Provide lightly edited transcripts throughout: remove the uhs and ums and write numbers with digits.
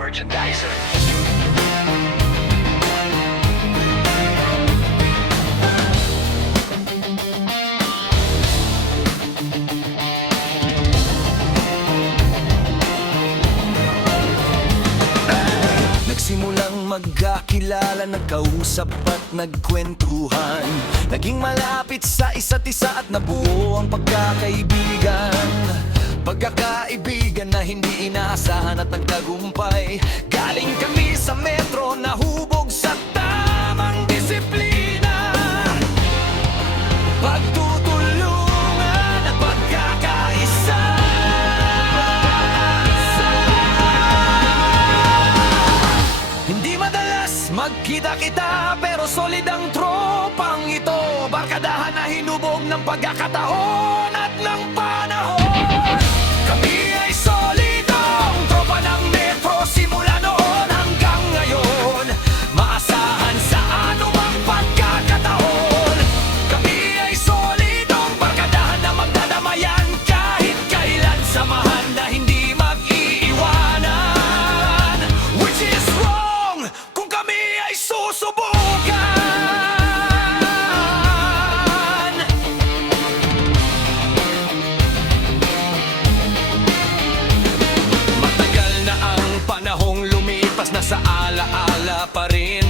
merchandiser. Nagsimulang magkakilala, nagkausap at nagkwentuhan. Naging malapit sa isa't isa at nabuo ang pagkakaibigan. Pagkakaibigan na hindi inaasahan at nagtagumpay. Galing kami sa metro na hubog sa tamang disiplina, pagtutulungan at pagkakaisa. Hindi madalas magkita-kita, pero solid ang tropang ito. Barkadahan na hinubog ng pagkakataon at ng panahon. Kami ay solidong tropa ng metro, simula noon hanggang ngayon. Maasahan sa anumang pagkakataon. Kami ay solidong barkadahan na magdadamayan kahit kailan, samahan na hindi mag-iiwanan. Which is wrong kung kami ay susubukan. Matagal na ang panahong lumipas, nasa alaala pa rin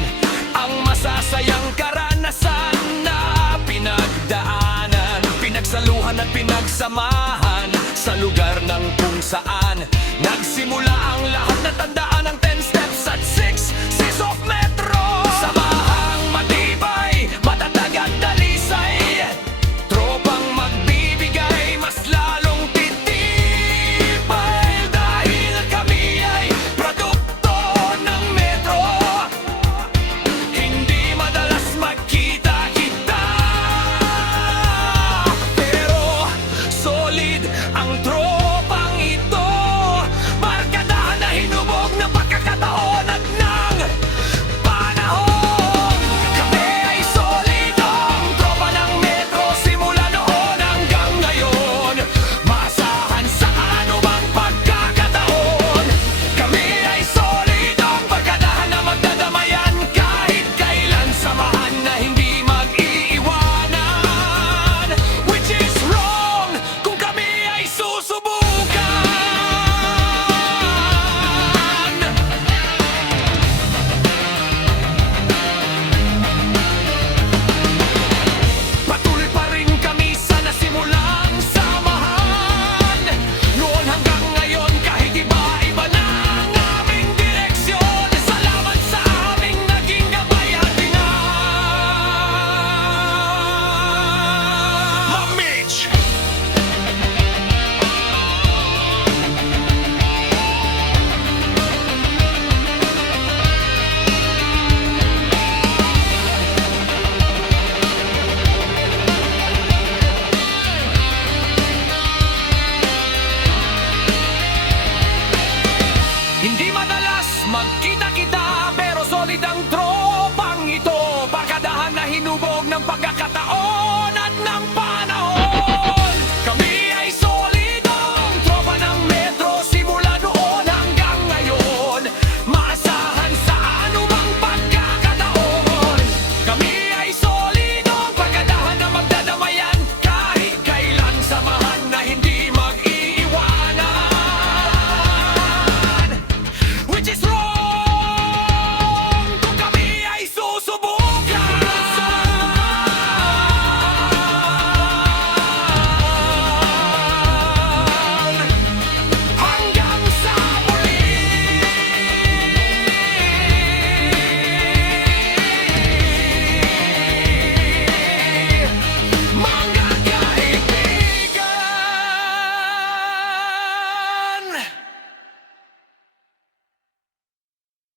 ang masasayang karanasan na pinagdaanan, pinagsaluhan at pinagsamahan sa lugar ng kung saan nagsimula ang lahat. Na tandaan ang 10 steps at 6 C's of Metro. Samahang matibay, matatag at dalisay, tropang magbibigay mas lalong titibay. Dahil kami ay produkto ng metro, hindi madalas magkita-kita, pero solid ang tropa.